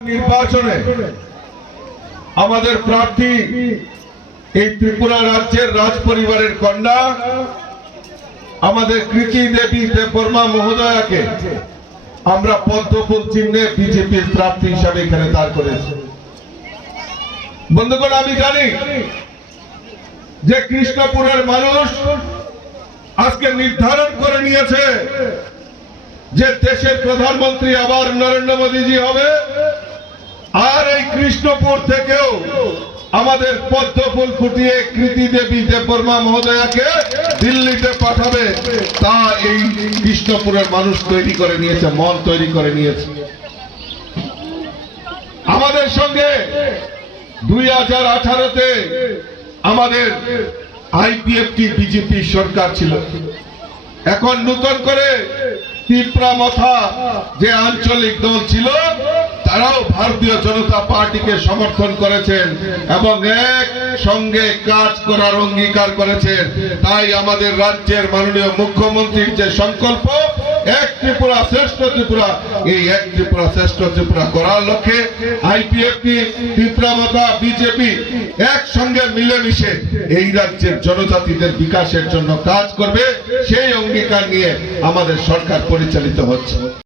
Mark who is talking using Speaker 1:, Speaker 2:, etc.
Speaker 1: নির্বাচনে আমাদের প্রার্থী এই ত্রিপুরা রাজ্যের রাজ পরিবারের কন্যা, আমাদের কৃতি দেবী দেববর্মা মহোদয়াকে আমরা পদ্মফুল চিহ্নে বিজেপির প্রার্থী হিসাবে এখানে দাঁড় করেছি। বন্ধুগণ, আমি জানি যে কৃষ্ণপুরের মানুষ আজকে নির্ধারণ করে নিয়েছে যে দেশের প্রধানমন্ত্রী আবার নরেন্দ্র মোদীজি হবে। এই কৃষ্ণপুর থেকেও আমাদের পদ্মফুল ফুটিয়ে কৃতি দেবী দেববর্মা মহোদয়াকে দিল্লিতে পাঠাবে, তা এই কৃষ্ণপুরের মানুষ তৈরি করে নিয়েছে, মন তৈরি করে নিয়েছে। আমাদের সঙ্গে দুই হাজার আঠারোতে আমাদের আইপিএফটি বিজেপি সরকার ছিল। এখন নতুন করে তিপ্রা মথা যে আঞ্চলিক দল ছিল তারাও ভারতীয় জনতা পার্টিকে সমর্থন করেছেন এবং এক সঙ্গে কাজ করার অঙ্গীকার করেছেন। তাই আমাদের রাজ্যের মাননীয় মুখ্যমন্ত্রীর যে সংকল্প, এক ত্রিপুরা শ্রেষ্ঠ ত্রিপুরা, এই এক ত্রিপুরা শ্রেষ্ঠ ত্রিপুরা করার লক্ষ্যে আইপিএফটি ত্রিপুরা মতা, বিজেপি একসঙ্গে মিলেমিশে এই রাজ্যের জনজাতিদের বিকাশের জন্য কাজ করবে। সেই অঙ্গীকার নিয়ে আমাদের সরকার পরিচালিত হচ্ছে।